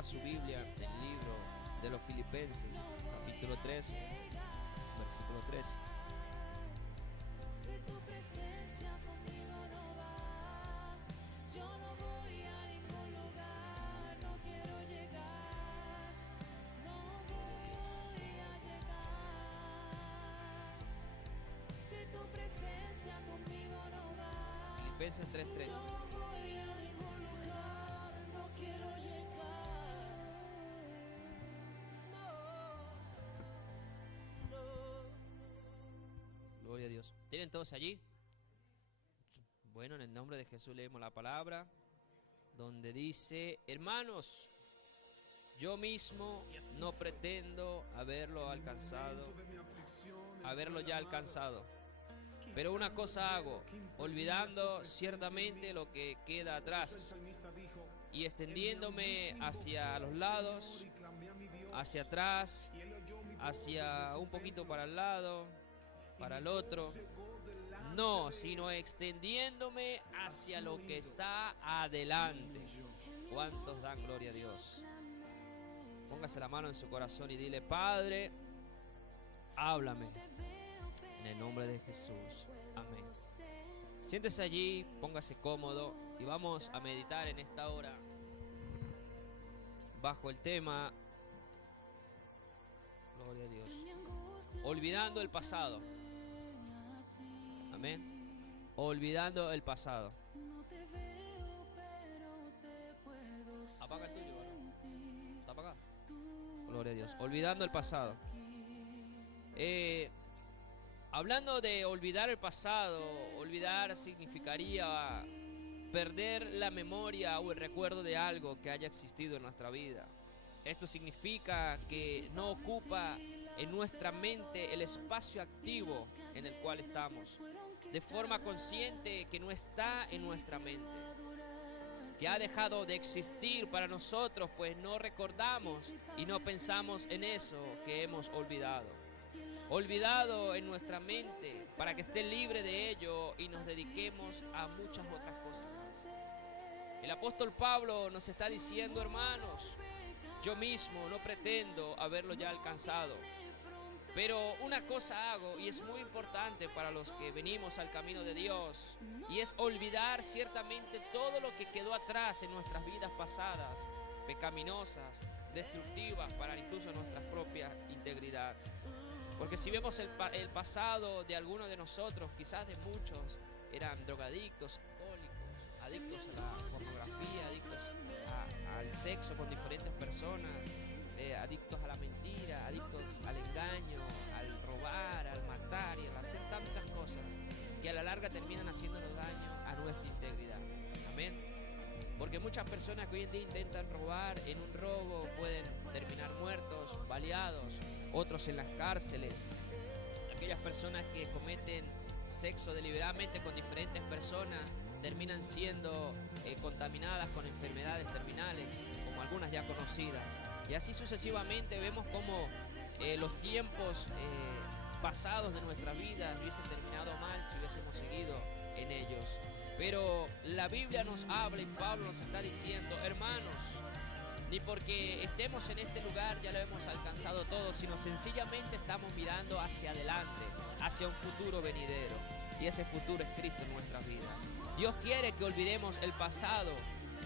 abra su Biblia en el libro de los Filipenses, capítulo 13, versículo 13. Si tu presencia conmigo no va, yo no voy a ningún lugar, no quiero llegar, no voy a llegar. Si tu presencia conmigo no va, Filipenses 3:13. yo no voy a ningún lugar, no quiero llegar. No, no. Gloria a Dios. ¿Tienen todos allí? Bueno, en el nombre de Jesús leemos la palabra, donde dice: hermanos, yo mismo no pretendo haberlo ya alcanzado, pero una cosa hago, olvidando ciertamente lo que queda atrás y extendiéndome hacia los lados, hacia atrás, hacia un poquito para el lado, para el otro, no, sino extendiéndome hacia lo que está adelante. ¿Cuántos dan gloria a Dios? Póngase la mano en su corazón y dile: Padre, háblame en el nombre de Jesús. Amén. Siéntese allí, póngase cómodo y vamos a meditar en esta hora bajo el tema, gloria a Dios, olvidando el pasado. Amén. Olvidando el pasado. Apaga el tuyo, ¿verdad? ¿Está apagado? Gloria a Dios. Olvidando el pasado. Hablando de olvidar el pasado, olvidar significaría perder la memoria o el recuerdo de algo que haya existido en nuestra vida. Esto significa que no ocupa en nuestra mente el espacio activo en el cual estamos, de forma consciente, que no está en nuestra mente, que ha dejado de existir para nosotros, pues no recordamos y no pensamos en eso que hemos olvidado en nuestra mente, para que esté libre de ello y nos dediquemos a muchas otras cosas más. El apóstol Pablo nos está diciendo: hermanos, yo mismo no pretendo haberlo ya alcanzado, pero una cosa hago, y es muy importante para los que venimos al camino de Dios, y es olvidar ciertamente todo lo que quedó atrás en nuestras vidas pasadas, pecaminosas, destructivas para incluso nuestra propia integridad. Porque si vemos el pasado de algunos de nosotros, quizás de muchos, eran drogadictos, alcohólicos, adictos a la pornografía, adictos al sexo con diferentes personas, adictos a la mentira, adictos al engaño, al robar, al matar y al hacer tantas cosas que a la larga terminan haciéndonos daño a nuestra integridad. Amén. Porque muchas personas que hoy en día intentan robar, en un robo pueden terminar muertos, baleados, otros en las cárceles. Aquellas personas que cometen sexo deliberadamente con diferentes personas terminan siendo contaminadas con enfermedades terminales, como algunas ya conocidas. Y así sucesivamente vemos como los tiempos pasados de nuestra vida hubiesen terminado mal si hubiésemos seguido en ellos. Pero la Biblia nos habla y Pablo nos está diciendo: hermanos, ni porque estemos en este lugar ya lo hemos alcanzado todo, sino sencillamente estamos mirando hacia adelante, hacia un futuro venidero. Y ese futuro es Cristo en nuestras vidas. Dios quiere que olvidemos el pasado,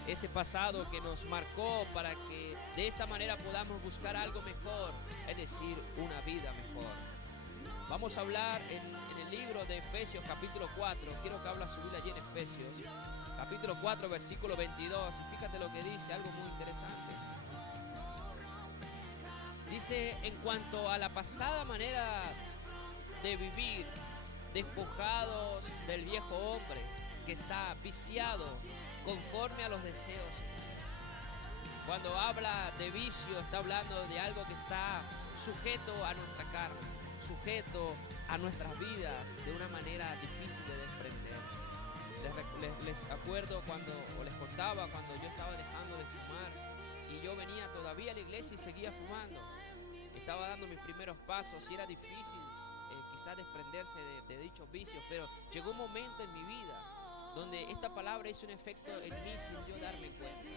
ese pasado que nos marcó, para que de esta manera podamos buscar algo mejor, es decir, una vida mejor. Vamos a hablar en el libro de Efesios capítulo 4. Quiero que abra su Biblia allí en Efesios capítulo 4 versículo 22. Y fíjate lo que dice, algo muy interesante. Dice: en cuanto a la pasada manera de vivir, despojados del viejo hombre que está viciado conforme a los deseos. Cuando habla de vicio, está hablando de algo que está sujeto a nuestra carne, sujeto a nuestras vidas de una manera difícil de desprender. Les acuerdo les contaba cuando yo estaba dejando de fumar y yo venía todavía a la iglesia y seguía fumando. Estaba dando mis primeros pasos y era difícil quizás desprenderse de dichos vicios, pero llegó un momento en mi vida donde esta palabra hizo un efecto en mí sin yo darme cuenta.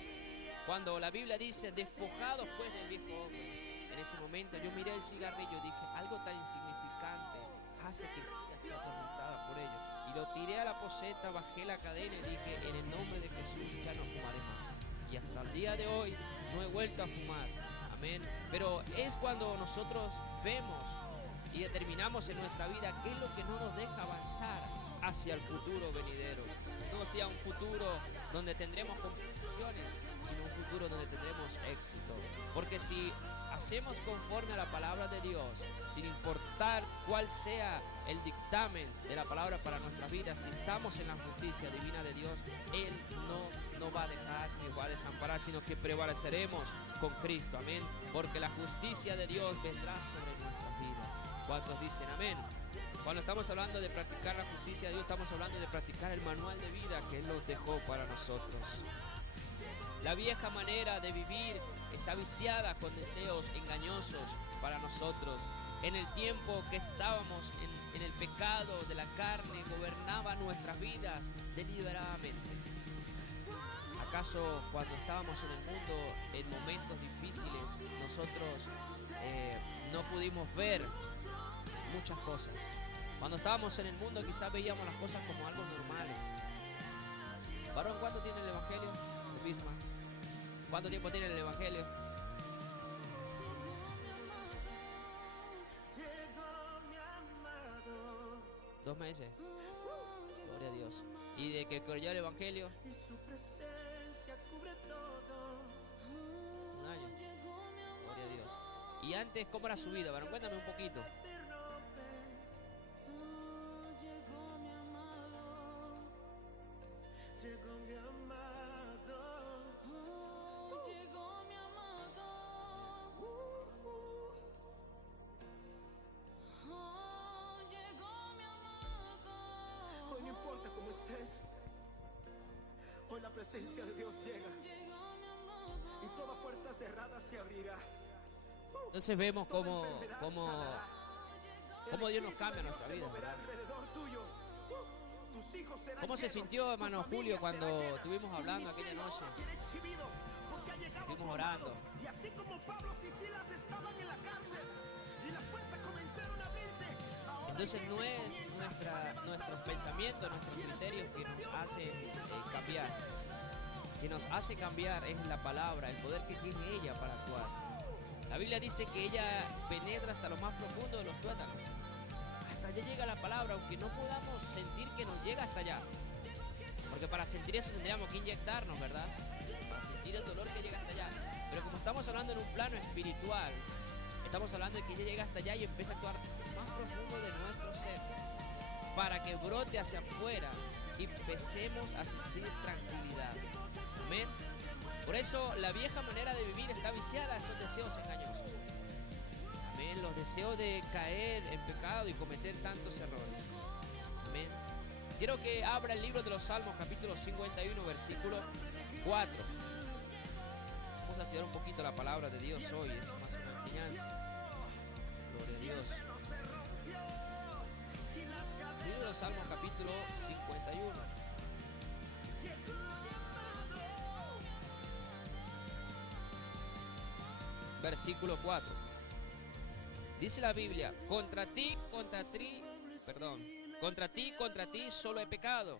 Cuando la Biblia dice, despojados pues del viejo hombre. En ese momento yo miré el cigarrillo y dije, algo tan insignificante hace que esté atormentada por ello. Y lo tiré a la poceta, bajé la cadena y dije, en el nombre de Jesús ya no fumaré más. Y hasta el día de hoy no he vuelto a fumar. Amén. Pero es cuando nosotros vemos y determinamos en nuestra vida qué es lo que no nos deja avanzar hacia el futuro venidero. No sea un futuro donde tendremos complicaciones, sino un futuro donde tendremos éxito. Porque si hacemos conforme a la palabra de Dios, sin importar cuál sea el dictamen de la palabra para nuestras vidas, si estamos en la justicia divina de Dios, Él no va a dejar ni va a desamparar, sino que prevaleceremos con Cristo, amén. Porque la justicia de Dios vendrá sobre nuestras vidas. ¿Cuántos dicen amén? Cuando estamos hablando de practicar la justicia de Dios, estamos hablando de practicar el manual de vida que Él nos dejó para nosotros. La vieja manera de vivir está viciada con deseos engañosos para nosotros. En el tiempo que estábamos en el pecado de la carne, gobernaba nuestras vidas deliberadamente. ¿Acaso cuando estábamos en el mundo en momentos difíciles, nosotros no pudimos ver muchas cosas? Cuando estábamos en el mundo quizás veíamos las cosas como algo normales. Varón, ¿cuánto tiene el Evangelio? Misma. ¿Cuánto tiempo tiene el Evangelio? ¿2 meses? Gloria a Dios. ¿Y de que creyó el Evangelio? 1 año. Gloria a Dios. ¿Y antes cómo era su vida, varón? Cuéntame un poquito. Hoy no importa cómo estés, hoy la presencia de Dios llega y toda puerta cerrada se abrirá. Entonces vemos cómo Dios nos cambia nuestra vida, ¿verdad? ¿Cómo se sintió, hermano Julio, cuando estuvimos hablando aquella noche? Estuvimos orando. Y así como Pablo y Silas estaban en la cárcel y las puertas comenzaron a abrirse. Entonces no es nuestros pensamientos, nuestros criterios que nos hace cambiar. Que nos hace cambiar es la palabra, el poder que tiene ella para actuar. La Biblia dice que ella penetra hasta lo más profundo de los tuétanos. Hasta allá llega la palabra, aunque no podamos sentir que nos llega hasta allá. Porque para sentir eso tendríamos que inyectarnos, ¿verdad? Para sentir el dolor que llega hasta allá. Pero como estamos hablando en un plano espiritual, estamos hablando de que ella llega hasta allá y empieza a actuar más profundo de nuestro ser, para que brote hacia afuera y empecemos a sentir tranquilidad. Amén. Por eso la vieja manera de vivir está viciada a esos deseos engañosos. Amén. Los deseos de caer en pecado y cometer tantos errores. Amén. Quiero que abra el libro de los Salmos, capítulo 51, versículo 4. Vamos a estudiar un poquito la palabra de Dios hoy, es más una enseñanza. Gloria a Dios. Libro de los Salmos, capítulo 51. Versículo 4. Dice la Biblia, contra ti solo he pecado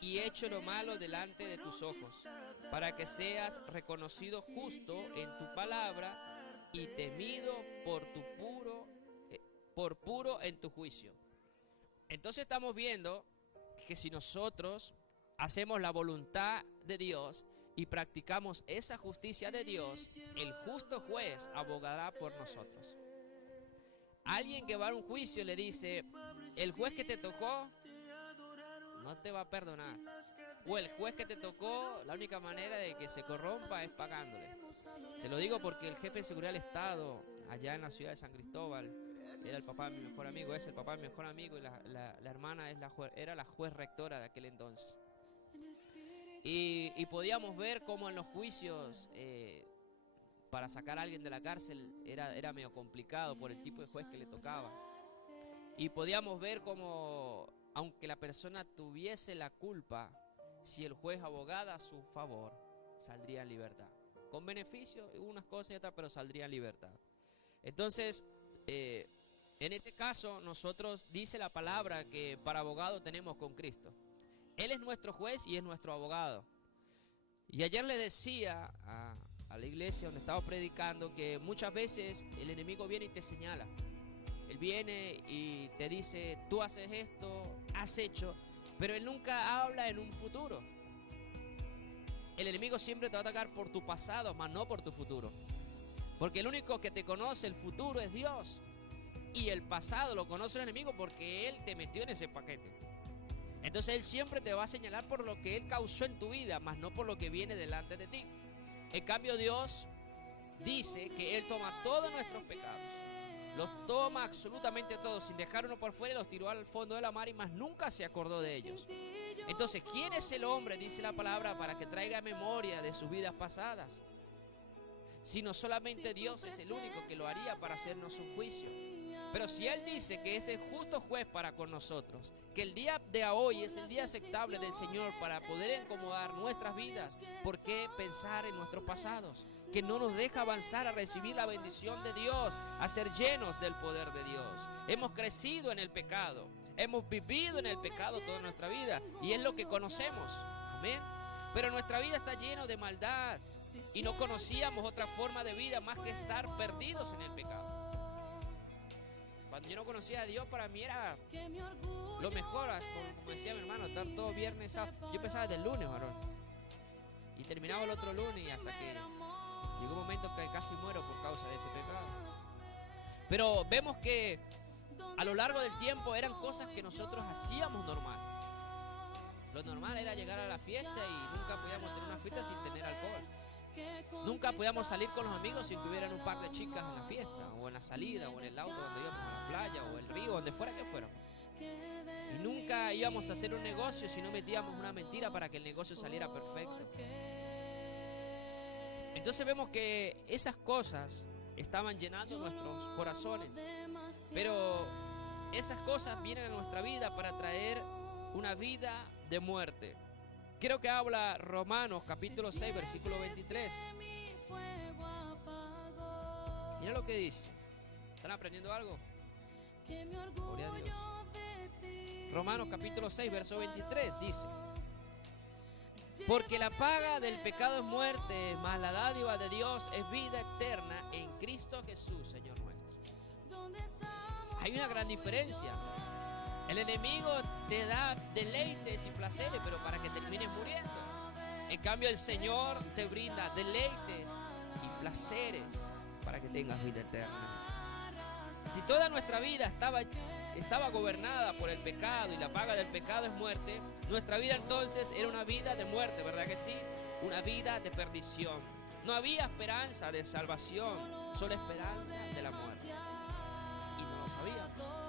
y he hecho lo malo delante de tus ojos, para que seas reconocido justo en tu palabra y temido por puro en tu juicio. Entonces estamos viendo que si nosotros hacemos la voluntad de Dios y practicamos esa justicia de Dios, el justo juez abogará por nosotros. Alguien que va a un juicio le dice, el juez que te tocó no te va a perdonar. O el juez que te tocó, la única manera de que se corrompa es pagándole. Se lo digo porque el jefe de seguridad del Estado, allá en la ciudad de San Cristóbal, era el papá de mi mejor amigo, es el papá de mi mejor amigo, y la hermana era la juez rectora de aquel entonces. Y podíamos ver cómo en los juicios, para sacar a alguien de la cárcel, era medio complicado por el tipo de juez que le tocaba. Y podíamos ver cómo, aunque la persona tuviese la culpa, si el juez abogaba a su favor, saldría en libertad. con beneficios, unas cosas y otras, pero saldría en libertad. Entonces, en este caso, nosotros dice la palabra que para abogado tenemos con Cristo. Él es nuestro juez y es nuestro abogado. Y ayer le decía a la iglesia donde estaba predicando que muchas veces el enemigo viene y te señala. Él viene y te dice, tú haces esto, has hecho, pero él nunca habla en un futuro. El enemigo siempre te va a atacar por tu pasado, mas no por tu futuro. Porque el único que te conoce el futuro es Dios. Y el pasado lo conoce el enemigo porque él te metió en ese paquete. Entonces él siempre te va a señalar por lo que él causó en tu vida, mas no por lo que viene delante de ti. En cambio, Dios dice que él toma todos nuestros pecados, los toma absolutamente todos, sin dejar uno por fuera, y los tiró al fondo de la mar y más nunca se acordó de ellos. Entonces, ¿quién es el hombre, dice la palabra, para que traiga memoria de sus vidas pasadas? Sino solamente Dios es el único que lo haría para hacernos un juicio. Pero si Él dice que es el justo juez para con nosotros, que el día de hoy es el día aceptable del Señor para poder acomodar nuestras vidas, ¿por qué pensar en nuestros pasados? Que no nos deja avanzar a recibir la bendición de Dios, a ser llenos del poder de Dios. Hemos crecido en el pecado, hemos vivido en el pecado toda nuestra vida y es lo que conocemos. Amén. Pero nuestra vida está llena de maldad y no conocíamos otra forma de vida más que estar perdidos en el pecado. Cuando yo no conocía a Dios, para mí era lo mejor, como decía mi hermano, estar todo viernes, sábado. Yo empezaba desde el lunes, varón, y terminaba el otro lunes, y hasta que llegó un momento que casi muero por causa de ese pecado. Pero vemos que a lo largo del tiempo eran cosas que nosotros hacíamos normal. Lo normal era llegar a la fiesta y nunca podíamos tener una fiesta sin tener alcohol. Nunca podíamos salir con los amigos sin que hubieran un par de chicas en la fiesta, o en la salida, o en el auto donde íbamos a la playa, o el río, donde fuera que fuéramos. Y nunca íbamos a hacer un negocio si no metíamos una mentira para que el negocio saliera perfecto. Entonces vemos que esas cosas estaban llenando nuestros corazones. Pero esas cosas vienen a nuestra vida para traer una vida de muerte. Creo que habla Romanos capítulo 6, versículo 23. Mira lo que dice. ¿Están aprendiendo algo? Gloria a Dios. Romanos capítulo 6, verso 23 dice: porque la paga del pecado es muerte, mas la dádiva de Dios es vida eterna en Cristo Jesús, Señor nuestro. Hay una gran diferencia. El enemigo te da deleites y placeres, pero para que termines muriendo. En cambio, el Señor te brinda deleites y placeres para que tengas vida eterna. Si toda nuestra vida estaba gobernada por el pecado y la paga del pecado es muerte, nuestra vida entonces era una vida de muerte, ¿verdad que sí? Una vida de perdición. No había esperanza de salvación, solo esperanza de la muerte. Y no lo sabíamos.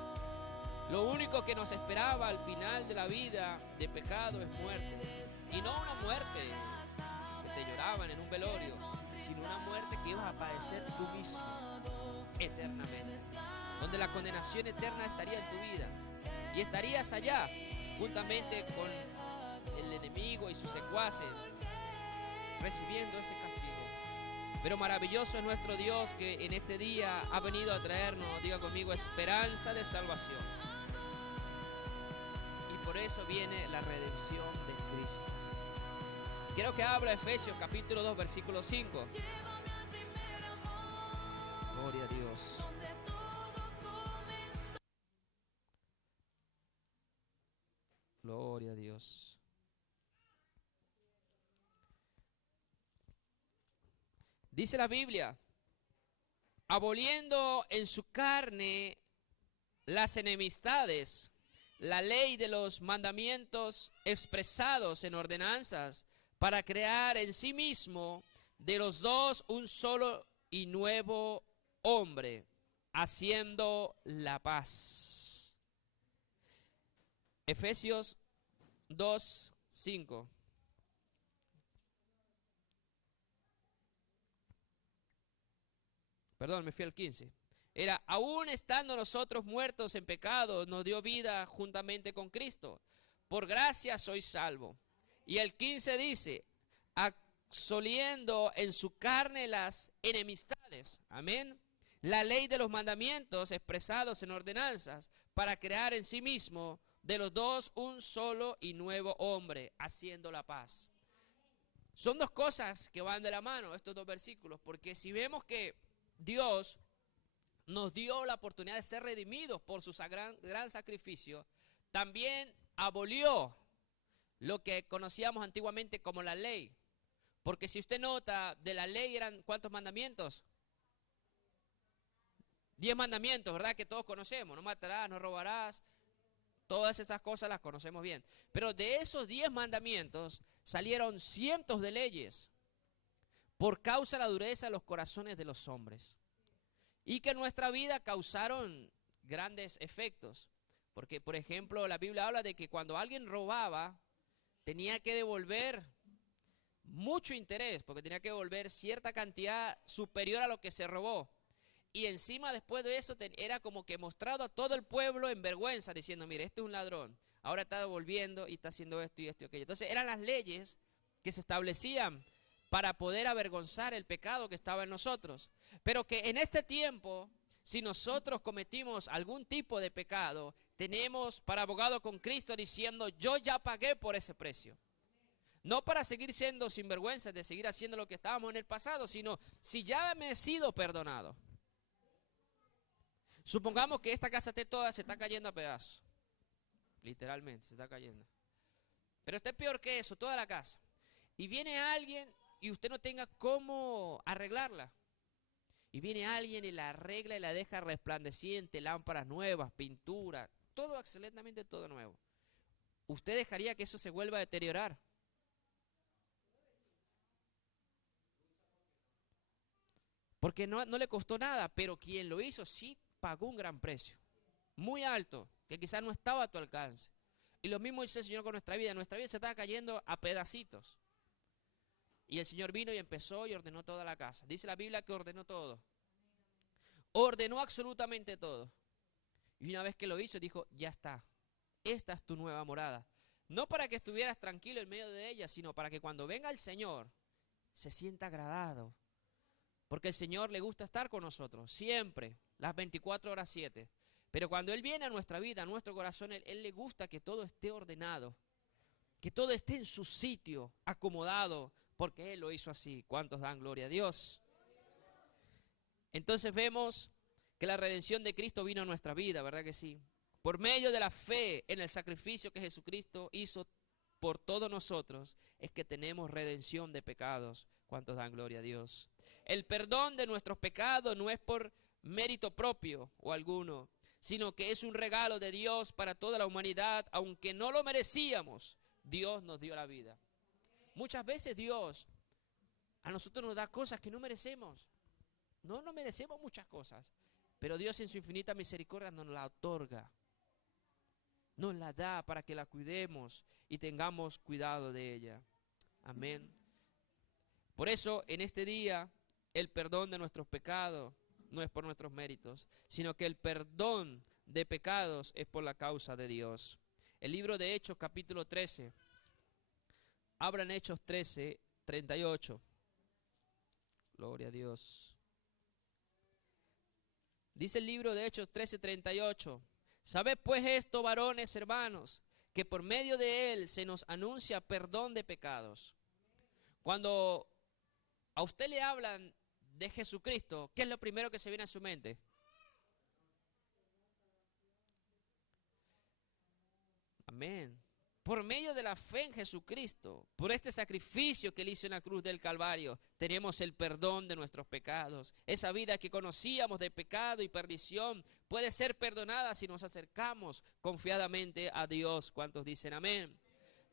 Lo único que nos esperaba al final de la vida de pecado es muerte. Y no una muerte que te lloraban en un velorio, sino una muerte que ibas a padecer tú mismo eternamente, donde la condenación eterna estaría en tu vida y estarías allá juntamente con el enemigo y sus secuaces recibiendo ese castigo. Pero maravilloso es nuestro Dios, que en este día ha venido a traernos, diga conmigo, esperanza de salvación. Y por eso viene la redención de Cristo. Quiero que habla Efesios capítulo 2 versículo 5. Gloria a Dios. Gloria a Dios. Dice la Biblia: aboliendo en su carne las enemistades, la ley de los mandamientos expresados en ordenanzas, para crear en sí mismo de los dos un solo y nuevo hombre, haciendo la paz. Efesios 2, 5. Perdón, me fui al 15. Era: aún estando nosotros muertos en pecado, nos dio vida juntamente con Cristo. Por gracia sois salvos. Y el 15 dice: soliendo en su carne las enemistades. Amén. La ley de los mandamientos expresados en ordenanzas para crear en sí mismo de los dos un solo y nuevo hombre, haciendo la paz. Son dos cosas que van de la mano, estos dos versículos, porque si vemos que Dios nos dio la oportunidad de ser redimidos por su gran sacrificio, también abolió lo que conocíamos antiguamente como la ley. Porque si usted nota, de la ley eran ¿cuántos mandamientos? 10 mandamientos, ¿verdad? Que todos conocemos. No matarás, no robarás. Todas esas cosas las conocemos bien. Pero de esos 10 mandamientos salieron cientos de leyes por causa de la dureza de los corazones de los hombres. Y que en nuestra vida causaron grandes efectos. Porque, por ejemplo, la Biblia habla de que cuando alguien robaba, tenía que devolver mucho interés, porque tenía que devolver cierta cantidad superior a lo que se robó. Y encima después de eso era como que mostrado a todo el pueblo en vergüenza, diciendo, mire, este es un ladrón, ahora está devolviendo y está haciendo esto y esto y aquello. Entonces eran las leyes que se establecían para poder avergonzar el pecado que estaba en nosotros. Pero que en este tiempo, si nosotros cometimos algún tipo de pecado, tenemos para abogado con Cristo diciendo, yo ya pagué por ese precio. No para seguir siendo sinvergüenzas, de seguir haciendo lo que estábamos en el pasado, sino si ya me he sido perdonado. Supongamos que esta casa toda se está cayendo a pedazos. Literalmente, se está cayendo. Pero está peor que eso, toda la casa. Y viene alguien y usted no tenga cómo arreglarla. Y viene alguien y la arregla y la deja resplandeciente, lámparas nuevas, pintura, todo excelentemente, todo nuevo. ¿Usted dejaría que eso se vuelva a deteriorar? Porque no le costó nada, pero quien lo hizo sí pagó un gran precio, muy alto, que quizás no estaba a tu alcance. Y lo mismo dice el Señor con nuestra vida. Nuestra vida se estaba cayendo a pedacitos. Y el Señor vino y empezó y ordenó toda la casa. Dice la Biblia que ordenó todo. Ordenó absolutamente todo. Y una vez que lo hizo, dijo, ya está. Esta es tu nueva morada. No para que estuvieras tranquilo en medio de ella, sino para que cuando venga el Señor, se sienta agradado. Porque el Señor le gusta estar con nosotros, siempre, las 24 horas 7. Pero cuando Él viene a nuestra vida, a nuestro corazón, Él le gusta que todo esté ordenado, que todo esté en su sitio, acomodado, porque Él lo hizo así. ¿Cuántos dan gloria a Dios? Entonces vemos que la redención de Cristo vino a nuestra vida, ¿verdad que sí? Por medio de la fe en el sacrificio que Jesucristo hizo por todos nosotros, es que tenemos redención de pecados. ¿Cuántos dan gloria a Dios? El perdón de nuestros pecados no es por mérito propio o alguno, sino que es un regalo de Dios para toda la humanidad, aunque no lo merecíamos. Dios nos dio la vida. Muchas veces Dios a nosotros nos da cosas que no merecemos. No merecemos muchas cosas, pero Dios en su infinita misericordia nos la otorga. Nos la da para que la cuidemos y tengamos cuidado de ella. Amén. Por eso en este día el perdón de nuestros pecados no es por nuestros méritos, sino que el perdón de pecados es por la causa de Dios. El libro de Hechos capítulo 13. Abran Hechos 13, 38. Gloria a Dios. Dice el libro de Hechos 13, 38. ¿Sabed pues esto, varones hermanos, que por medio de él se nos anuncia perdón de pecados? Cuando a usted le hablan de Jesucristo, ¿qué es lo primero que se viene a su mente? Amén. Por medio de la fe en Jesucristo, por este sacrificio que Él hizo en la cruz del Calvario, tenemos el perdón de nuestros pecados. Esa vida que conocíamos de pecado y perdición puede ser perdonada si nos acercamos confiadamente a Dios. ¿Cuántos dicen amén?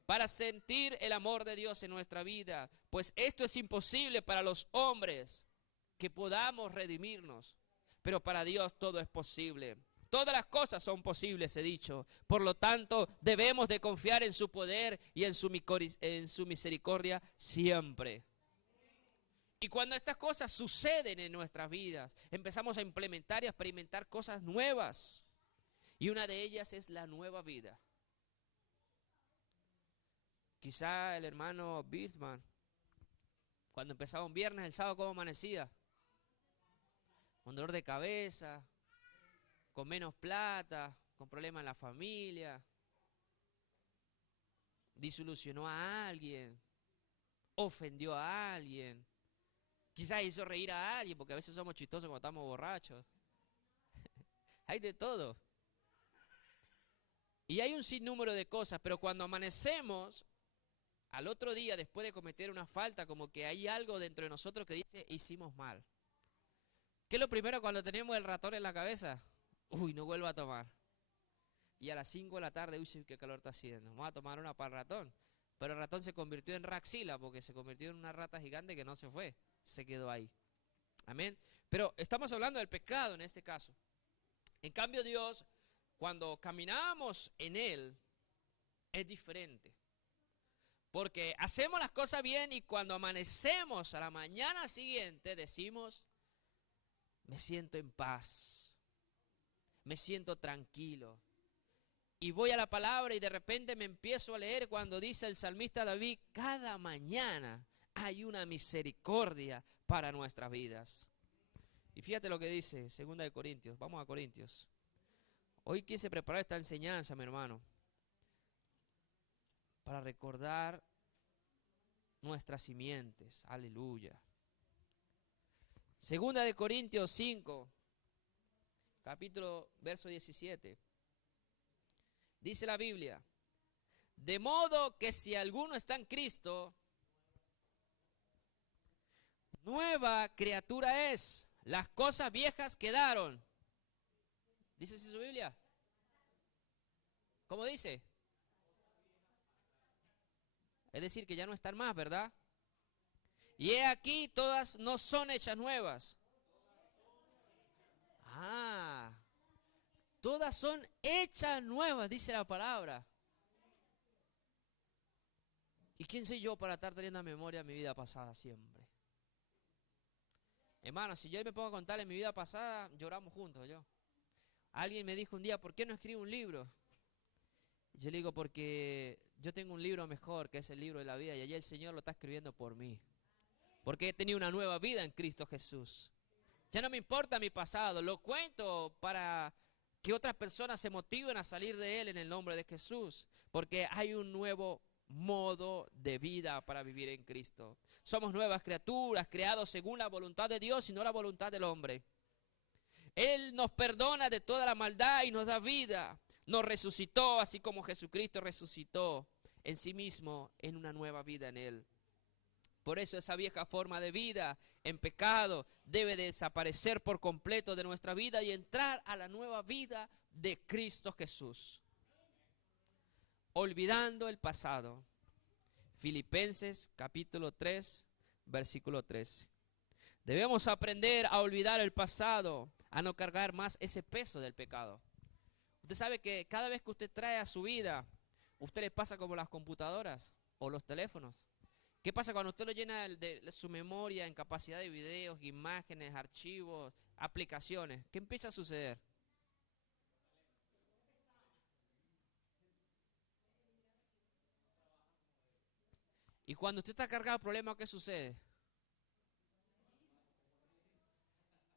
Para sentir el amor de Dios en nuestra vida, pues esto es imposible para los hombres, que podamos redimirnos, pero para Dios todo es posible. Todas las cosas son posibles, he dicho. Por lo tanto, debemos de confiar en su poder y en su misericordia siempre. Y cuando estas cosas suceden en nuestras vidas, empezamos a implementar y a experimentar cosas nuevas. Y una de ellas es la nueva vida. Quizá el hermano Bismarck Cuando empezaba un viernes, el sábado, ¿cómo amanecía? Con dolor de cabeza, con menos plata, con problemas en la familia, disolucionó a alguien, ofendió a alguien, quizás hizo reír a alguien, porque a veces somos chistosos cuando estamos borrachos. Hay de todo. Y hay un sinnúmero de cosas, pero cuando amanecemos, al otro día, después de cometer una falta, como que hay algo dentro de nosotros que dice, hicimos mal. ¿Qué es lo primero cuando tenemos el ratón en la cabeza? Uy, no vuelvo a tomar. Y a las 5 de la tarde, uy, qué calor está haciendo. Vamos a tomar una para el ratón. Pero el ratón se convirtió en Raxila porque se convirtió en una rata gigante que no se fue. Se quedó ahí. Amén. Pero estamos hablando del pecado en este caso. En cambio, Dios, cuando caminamos en Él, es diferente. Porque hacemos las cosas bien y cuando amanecemos a la mañana siguiente decimos, me siento en paz, me siento tranquilo. Y voy a la palabra y de repente me empiezo a leer cuando dice el salmista David, cada mañana hay una misericordia para nuestras vidas. Y fíjate lo que dice 2 de Corintios, vamos a Corintios. Hoy quise preparar esta enseñanza, mi hermano, para recordar nuestras simientes, aleluya. 2 de Corintios 5, capítulo, verso 17. Dice la Biblia, de modo que si alguno está en Cristo, nueva criatura es, las cosas viejas quedaron. ¿Dice así su Biblia? ¿Cómo dice? Es decir, que ya no están más, ¿verdad? Y he aquí, todas no son hechas nuevas. Ah, todas son hechas nuevas, dice la palabra. ¿Y quién soy yo para estar trayendo a memoria mi vida pasada siempre? Hermano, si yo me pongo a contarle mi vida pasada, lloramos juntos, yo. Alguien me dijo un día, ¿por qué no escribo un libro? Yo le digo, porque yo tengo un libro mejor, que es el libro de la vida, y allí el Señor lo está escribiendo por mí. Porque he tenido una nueva vida en Cristo Jesús. Ya no me importa mi pasado, lo cuento para que otras personas se motiven a salir de él en el nombre de Jesús. Porque hay un nuevo modo de vida para vivir en Cristo. Somos nuevas criaturas, creados según la voluntad de Dios y no la voluntad del hombre. Él nos perdona de toda la maldad y nos da vida. Nos resucitó, así como Jesucristo resucitó en sí mismo en una nueva vida en Él. Por eso esa vieja forma de vida en pecado debe desaparecer por completo de nuestra vida y entrar a la nueva vida de Cristo Jesús. Olvidando el pasado. Filipenses capítulo 3, versículo 13. Debemos aprender a olvidar el pasado, a no cargar más ese peso del pecado. Usted sabe que cada vez que usted trae a su vida, usted le pasa como las computadoras o los teléfonos. ¿Qué pasa cuando usted lo llena de su memoria en capacidad de videos, imágenes, archivos, aplicaciones? ¿Qué empieza a suceder? Y cuando usted está cargado de problemas, ¿qué sucede?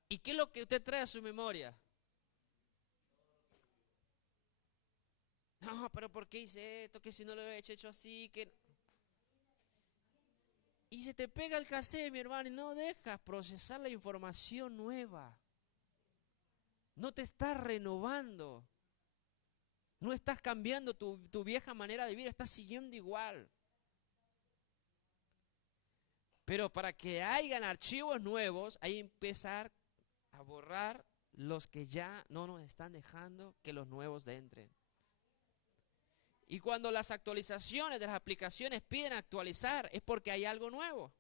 ¿Y qué es lo que usted trae a su memoria? No, pero ¿por qué hice esto? Que si no lo he hecho así, que... Y se te pega el cassette, mi hermano, y no dejas procesar la información nueva. No te estás renovando. No estás cambiando tu vieja manera de vida, estás siguiendo igual. Pero para que hayan archivos nuevos, hay que empezar a borrar los que ya no nos están dejando que los nuevos entren. Y cuando las actualizaciones de las aplicaciones piden actualizar, es porque hay algo nuevo.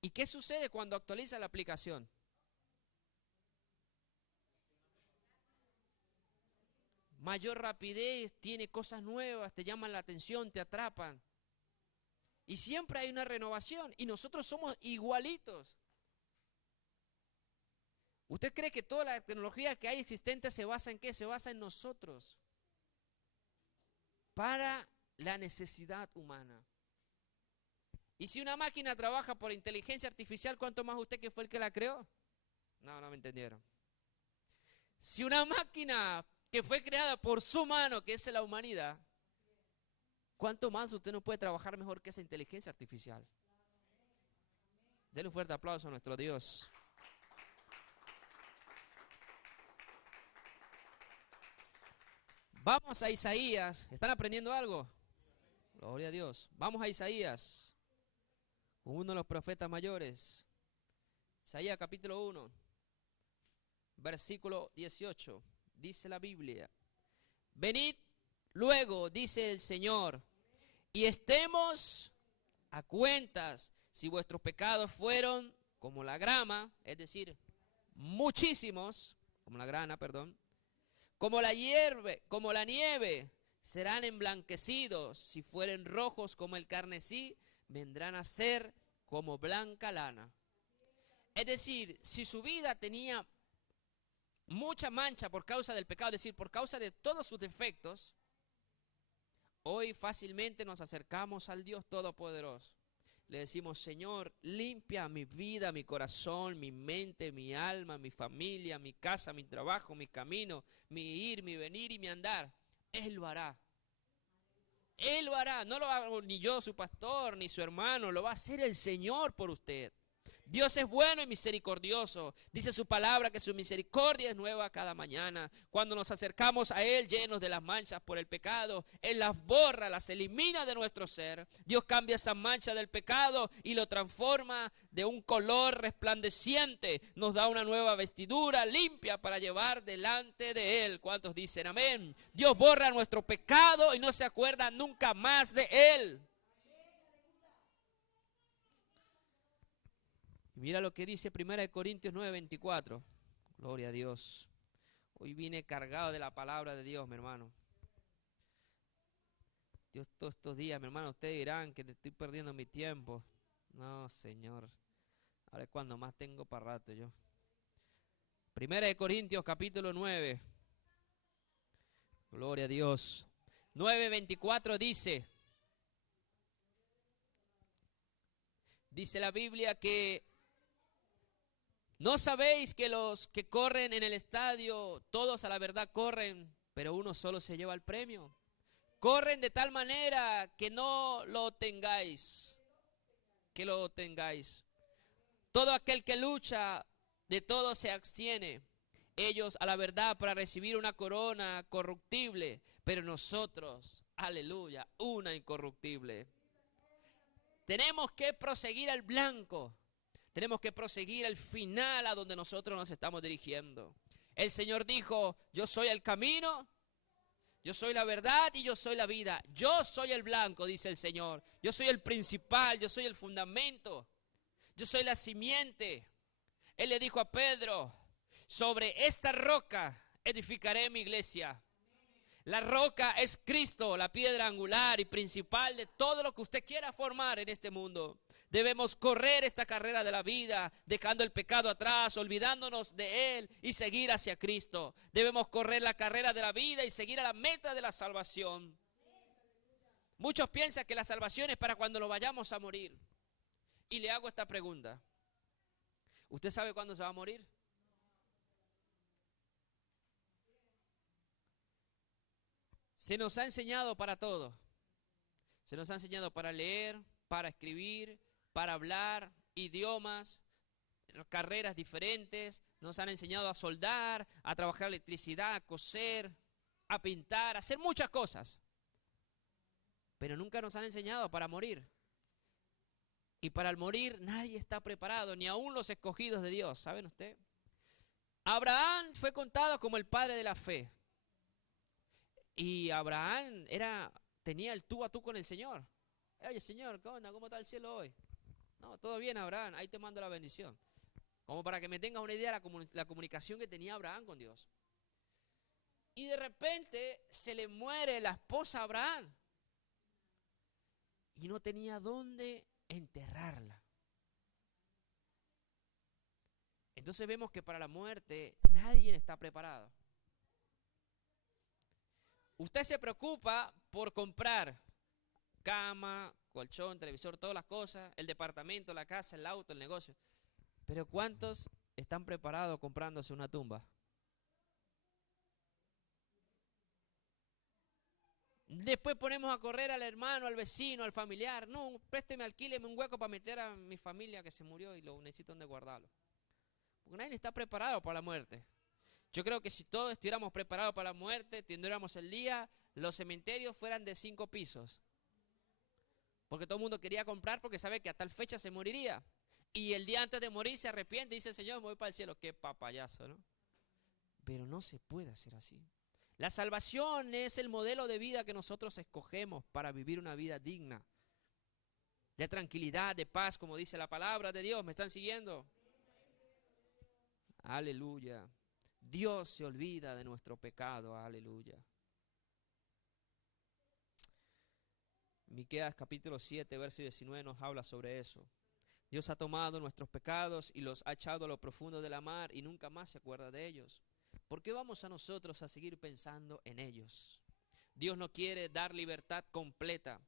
¿Y qué sucede cuando actualiza la aplicación? Mayor rapidez, tiene cosas nuevas, te llaman la atención, te atrapan. Y siempre hay una renovación y nosotros somos igualitos. ¿Usted cree que toda la tecnología que hay existente se basa en qué? Se basa en nosotros. Para la necesidad humana. Y si una máquina trabaja por inteligencia artificial, ¿cuánto más usted que fue el que la creó? No, no me entendieron. Si una máquina que fue creada por su mano, que es la humanidad, ¿cuánto más usted no puede trabajar mejor que esa inteligencia artificial? Denle un fuerte aplauso a nuestro Dios. Vamos a Isaías. ¿Están aprendiendo algo? Gloria a Dios. Vamos a Isaías, uno de los profetas mayores. Isaías capítulo 1, versículo 18. Dice la Biblia: venid luego, dice el Señor, y estemos a cuentas. Si vuestros pecados fueron como la grama, es decir, muchísimos, como la grana, perdón, como la nieve, serán emblanquecidos. Si fueren rojos como el carmesí, vendrán a ser como blanca lana. Es decir, si su vida tenía mucha mancha por causa del pecado, es decir, por causa de todos sus defectos, hoy fácilmente nos acercamos al Dios Todopoderoso. Le decimos: Señor, limpia mi vida, mi corazón, mi mente, mi alma, mi familia, mi casa, mi trabajo, mi camino, mi ir, mi venir y mi andar. Él lo hará. Él lo hará. No lo hago ni yo, su pastor, ni su hermano. Lo va a hacer el Señor por usted. Dios es bueno y misericordioso. Dice su palabra que su misericordia es nueva cada mañana. Cuando nos acercamos a Él llenos de las manchas por el pecado, Él las borra, las elimina de nuestro ser. Dios cambia esa mancha del pecado y lo transforma de un color resplandeciente. Nos da una nueva vestidura limpia para llevar delante de Él. ¿Cuántos dicen amén? Dios borra nuestro pecado y no se acuerda nunca más de Él. Mira lo que dice 1 Corintios 9:24. Gloria a Dios. Hoy vine cargado de la palabra de Dios, mi hermano. Dios, todos estos días, mi hermano, ustedes dirán que le estoy perdiendo mi tiempo. No, Señor. Ahora es cuando más tengo para rato yo. 1 Corintios capítulo 9. Gloria a Dios. 9:24 dice. Dice la Biblia que ¿no sabéis que los que corren en el estadio, todos a la verdad corren, pero uno solo se lleva el premio? Corren de tal manera que no lo tengáis. Que lo tengáis. Todo aquel que lucha, de todo se abstiene. Ellos a la verdad para recibir una corona corruptible, pero nosotros, aleluya, una incorruptible. Tenemos que proseguir al blanco. Tenemos que proseguir al final a donde nosotros nos estamos dirigiendo. El Señor dijo: yo soy el camino, yo soy la verdad y yo soy la vida. Yo soy el blanco, dice el Señor. Yo soy el principal, yo soy el fundamento. Yo soy la simiente. Él le dijo a Pedro: sobre esta roca edificaré mi iglesia. La roca es Cristo, la piedra angular y principal de todo lo que usted quiera formar en este mundo. Debemos correr esta carrera de la vida, dejando el pecado atrás, olvidándonos de Él y seguir hacia Cristo. Debemos correr la carrera de la vida y seguir a la meta de la salvación. Muchos piensan que la salvación es para cuando lo vayamos a morir. Y le hago esta pregunta: ¿usted sabe cuándo se va a morir? Se nos ha enseñado para todo. Se nos ha enseñado para leer, para escribir, para hablar, idiomas, carreras diferentes. Nos han enseñado a soldar, a trabajar electricidad, a coser, a pintar, a hacer muchas cosas. Pero nunca nos han enseñado para morir. Y para el morir nadie está preparado, ni aun los escogidos de Dios. ¿Saben usted? Abraham fue contado como el padre de la fe. Y Abraham tenía el tú a tú con el Señor. Oye, Señor, ¿qué onda? ¿Cómo está el cielo hoy? No, todo bien, Abraham, ahí te mando la bendición. Como para que me tengas una idea de la comunicación que tenía Abraham con Dios. Y de repente se le muere la esposa a Abraham. Y no tenía dónde enterrarla. Entonces vemos que para la muerte nadie está preparado. Usted se preocupa por comprar cama, colchón, televisor, todas las cosas, el departamento, la casa, el auto, el negocio. Pero ¿cuántos están preparados comprándose una tumba? Después ponemos a correr al hermano, al vecino, al familiar. No, présteme, alquíleme un hueco para meter a mi familia que se murió y lo necesito donde guardarlo. Porque nadie está preparado para la muerte. Yo creo que si todos estuviéramos preparados para la muerte, tendríamos el día, los cementerios fueran de 5 pisos. Porque todo el mundo quería comprar porque sabe que a tal fecha se moriría. Y el día antes de morir se arrepiente y dice, Señor, me voy para el cielo. Qué papayazo, ¿no? Pero no se puede hacer así. La salvación es el modelo de vida que nosotros escogemos para vivir una vida digna. De tranquilidad, de paz, como dice la palabra de Dios. ¿Me están siguiendo? Aleluya. Dios se olvida de nuestro pecado. Aleluya. Miqueas capítulo 7, verso 19 nos habla sobre eso. Dios ha tomado nuestros pecados y los ha echado a lo profundo de la mar y nunca más se acuerda de ellos. ¿Por qué vamos a nosotros a seguir pensando en ellos? Dios no quiere dar libertad completa.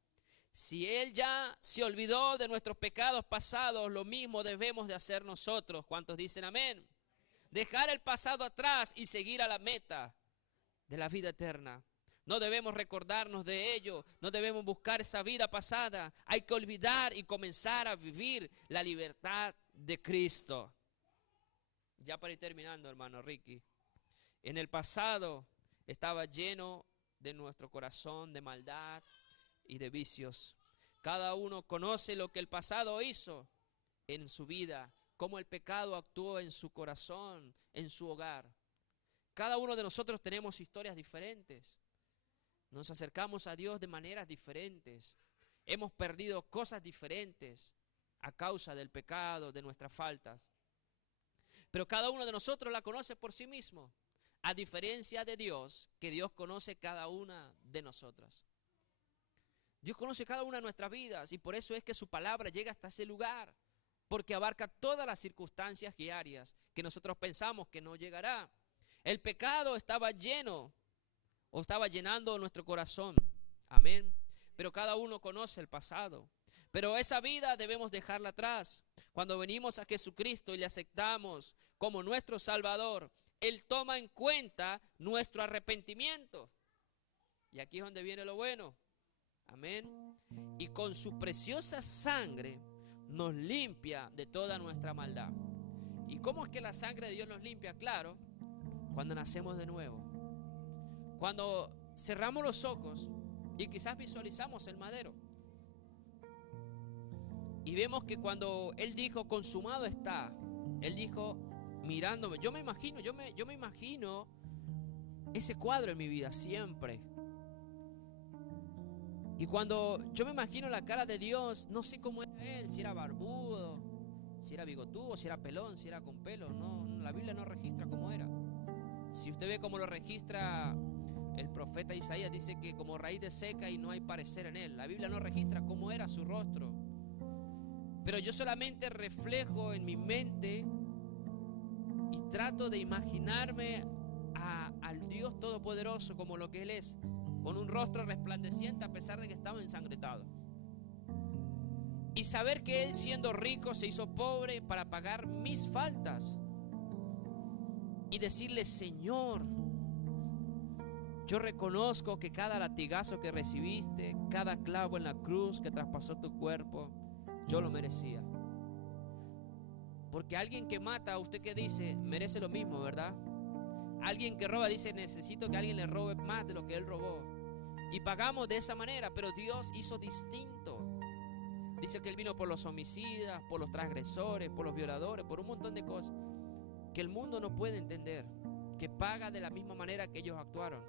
Si Él ya se olvidó de nuestros pecados pasados, lo mismo debemos de hacer nosotros. ¿Cuántos dicen amén? Dejar el pasado atrás y seguir a la meta de la vida eterna. No debemos recordarnos de ello, no debemos buscar esa vida pasada. Hay que olvidar y comenzar a vivir la libertad de Cristo. Ya para ir terminando, hermano Ricky. En el pasado estaba lleno de nuestro corazón de maldad y de vicios. Cada uno conoce lo que el pasado hizo en su vida, cómo el pecado actuó en su corazón, en su hogar. Cada uno de nosotros tenemos historias diferentes. Nos acercamos a Dios de maneras diferentes. Hemos perdido cosas diferentes a causa del pecado, de nuestras faltas. Pero cada uno de nosotros la conoce por sí mismo. A diferencia de Dios, que Dios conoce cada una de nosotras. Dios conoce cada una de nuestras vidas y por eso es que su palabra llega hasta ese lugar. Porque abarca todas las circunstancias diarias que nosotros pensamos que no llegará. El pecado estaba lleno o estaba llenando nuestro corazón. Amén. Pero cada uno conoce el pasado. Pero esa vida debemos dejarla atrás. Cuando venimos a Jesucristo y le aceptamos como nuestro Salvador, Él toma en cuenta nuestro arrepentimiento. Y aquí es donde viene lo bueno. Amén. Y con su preciosa sangre nos limpia de toda nuestra maldad. ¿Y cómo es que la sangre de Dios nos limpia? Claro, cuando nacemos de nuevo. Cuando cerramos los ojos y quizás visualizamos el madero. Y vemos que cuando Él dijo, consumado está, Él dijo, mirándome. Yo me imagino ese cuadro en mi vida siempre. Y cuando yo me imagino la cara de Dios, no sé cómo era Él, si era barbudo, si era bigotudo, si era pelón, si era con pelo. No, la Biblia no registra cómo era. Si usted ve cómo lo registra el profeta Isaías, dice que como raíz de seca y no hay parecer en él. La Biblia no registra cómo era su rostro. Pero yo solamente reflejo en mi mente y trato de imaginarme al Dios Todopoderoso como lo que Él es, con un rostro resplandeciente a pesar de que estaba ensangretado. Y saber que Él, siendo rico, se hizo pobre para pagar mis faltas. Y decirle, Señor, yo reconozco que cada latigazo que recibiste, cada clavo en la cruz que traspasó tu cuerpo, yo lo merecía. Porque alguien que mata, ¿usted qué dice? Merece lo mismo, ¿verdad? Alguien que roba dice, necesito que alguien le robe más de lo que él robó. Y pagamos de esa manera, pero Dios hizo distinto. Dice que Él vino por los homicidas, por los transgresores, por los violadores, por un montón de cosas que el mundo no puede entender, que paga de la misma manera que ellos actuaron.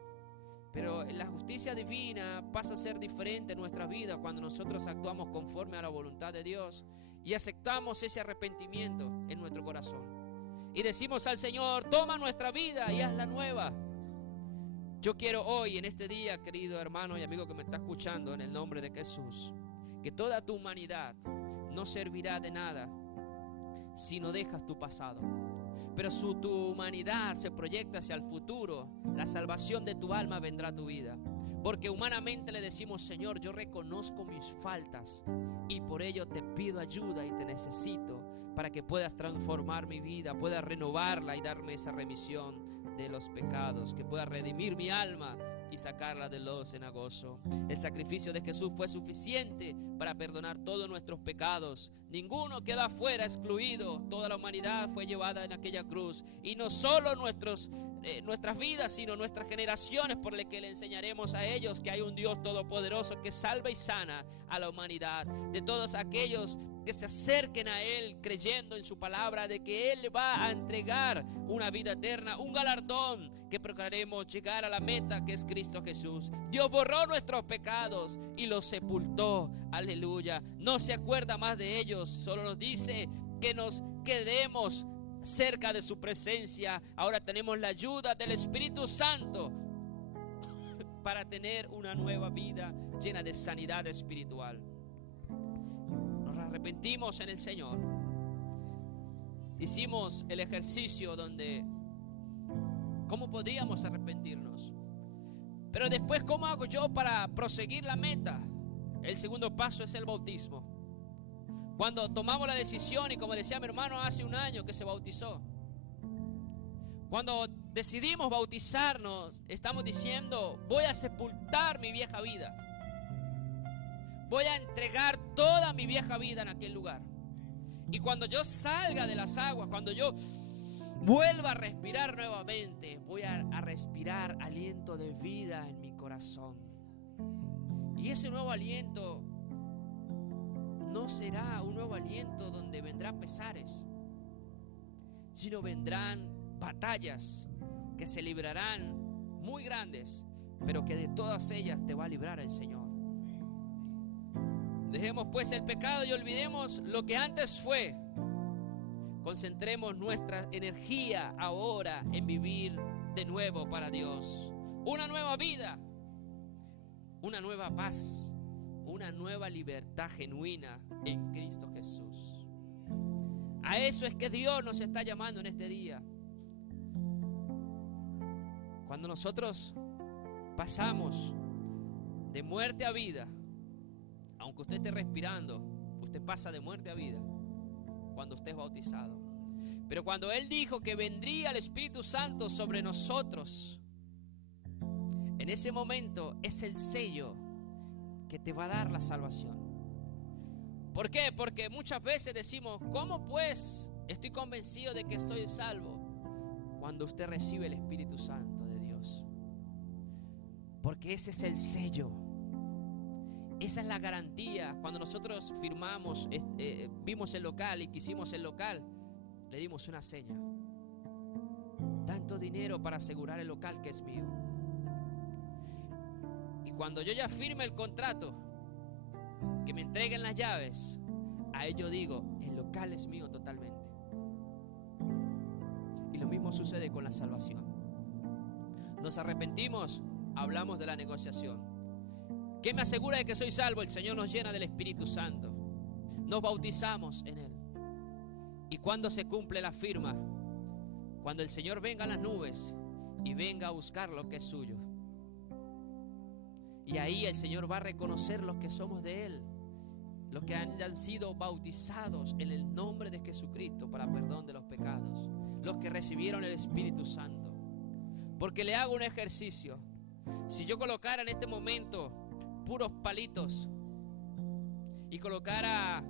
Pero la justicia divina pasa a ser diferente en nuestra vida cuando nosotros actuamos conforme a la voluntad de Dios y aceptamos ese arrepentimiento en nuestro corazón. Y decimos al Señor, toma nuestra vida y hazla nueva. Yo quiero hoy, en este día, querido hermano y amigo que me está escuchando, en el nombre de Jesús, que toda tu humanidad no servirá de nada si no dejas tu pasado. Pero si tu humanidad se proyecta hacia el futuro, la salvación de tu alma vendrá a tu vida. Porque humanamente le decimos: Señor, yo reconozco mis faltas y por ello te pido ayuda y te necesito para que puedas transformar mi vida, puedas renovarla y darme esa remisión de los pecados, que pueda redimir mi alma y sacarla del lodo cenagoso. El sacrificio de Jesús fue suficiente para perdonar todos nuestros pecados. Ninguno queda fuera, excluido. Toda la humanidad fue llevada en aquella cruz. Y no solo nuestras vidas, sino nuestras generaciones, por las que le enseñaremos a ellos que hay un Dios todopoderoso que salva y sana a la humanidad. De todos aquellos que se acerquen a Él creyendo en su palabra, de que Él le va a entregar una vida eterna, un galardón que procuraremos llegar a la meta, que es Cristo Jesús. Dios borró nuestros pecados y los sepultó. Aleluya. No se acuerda más de ellos, solo nos dice que nos quedemos cerca de su presencia. Ahora tenemos la ayuda del Espíritu Santo para tener una nueva vida llena de sanidad espiritual. Nos arrepentimos en el Señor. Hicimos el ejercicio donde cómo podíamos arrepentirnos. Pero después, ¿cómo hago yo para proseguir la meta? El segundo paso es el bautismo. Cuando tomamos la decisión, y como decía mi hermano hace un año que se bautizó, cuando decidimos bautizarnos, estamos diciendo: voy a sepultar mi vieja vida. Voy a entregar toda mi vieja vida en aquel lugar. Y cuando yo salga de las aguas, cuando yo vuelva a respirar nuevamente, voy a respirar aliento de vida en mi corazón. Y ese nuevo aliento no será un nuevo aliento donde vendrán pesares, sino vendrán batallas que se librarán muy grandes, pero que de todas ellas te va a librar el Señor. Dejemos pues el pecado y olvidemos lo que antes fue. Concentremos nuestra energía ahora en vivir de nuevo para Dios. Una nueva vida, una nueva paz, una nueva libertad genuina en Cristo Jesús. A eso es que Dios nos está llamando en este día. Cuando nosotros pasamos de muerte a vida, aunque usted esté respirando, usted pasa de muerte a vida cuando usted es bautizado. Pero cuando Él dijo que vendría el Espíritu Santo sobre nosotros, en ese momento es el sello que te va a dar la salvación. ¿Por qué? Porque muchas veces decimos: ¿cómo pues estoy convencido de que estoy salvo? Cuando usted recibe el Espíritu Santo de Dios. Porque ese es el sello. Esa es la garantía. Cuando nosotros firmamos, vimos el local y quisimos el local, le dimos una seña. Tanto dinero para asegurar el local que es mío. Y cuando yo ya firme el contrato, que me entreguen las llaves, a ello digo: el local es mío totalmente. Y lo mismo sucede con la salvación. Nos arrepentimos, hablamos de la negociación. ¿Qué me asegura de que soy salvo? El Señor nos llena del Espíritu Santo. Nos bautizamos en Él. Y cuando se cumple la firma, cuando el Señor venga en las nubes y venga a buscar lo que es suyo, y ahí el Señor va a reconocer los que somos de Él, los que hayan sido bautizados en el nombre de Jesucristo para perdón de los pecados, los que recibieron el Espíritu Santo. Porque le hago un ejercicio. Si yo colocara en este momento puros palitos y colocara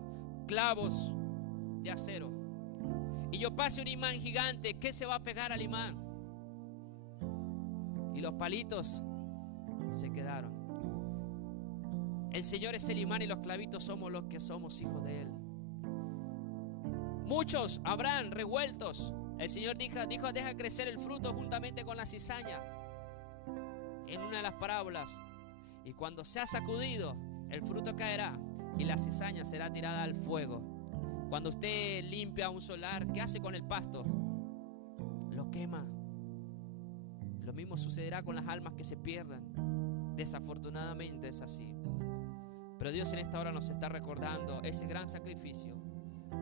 clavos de acero y yo pase un imán gigante, ¿qué se va a pegar al imán? Y los palitos se quedaron. El Señor es el imán y los clavitos somos los que somos hijos de Él. Muchos habrán revueltos. El Señor dijo: deja crecer el fruto juntamente con la cizaña, en una de las parábolas. Y cuando sea sacudido, el fruto caerá y la cizaña será tirada al fuego. Cuando usted limpia un solar, ¿qué hace con el pasto? Lo quema. Lo mismo sucederá con las almas que se pierdan. Desafortunadamente es así. Pero Dios en esta hora nos está recordando ese gran sacrificio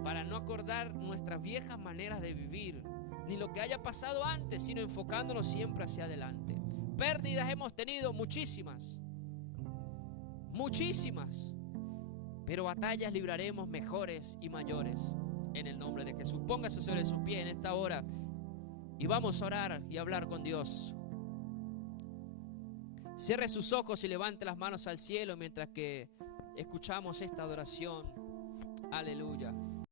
para no acordar nuestras viejas maneras de vivir, ni lo que haya pasado antes, sino enfocándonos siempre hacia adelante. Pérdidas hemos tenido muchísimas. Muchísimas. Pero batallas libraremos mejores y mayores en el nombre de Jesús. Póngase sobre sus pies en esta hora y vamos a orar y hablar con Dios. Cierre sus ojos y levante las manos al cielo mientras que escuchamos esta adoración. Aleluya.